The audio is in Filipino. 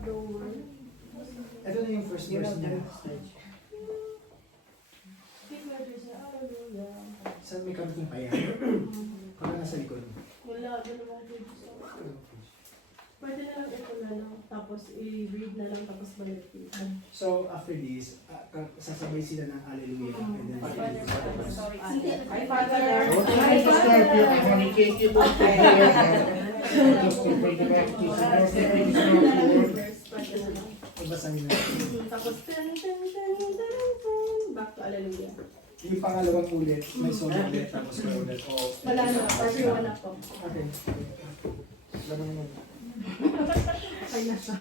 of the world. Ito na yung first verse niya. Speak my praise, hallelujah. Saan may karating pa yan? Baka nasa likod. Wala, dalawang pages ako. Pwede na lang ito na lang, tapos i-read na lang, tapos balik dito. So, after this, sasabay sila ng Hallelujah. And then, Hi, Father. Okay, to start your communicate you to just to bring back to the Lord, thank you so much. babasahin na. Tapos, ten, ten, ten, ten, ten, back to hallelujah. Yung pangalawang ulit, may solo ulit, tapos may ulit. O, Wala na, part 1 na po. okay. Ganun naman. Okay na siya.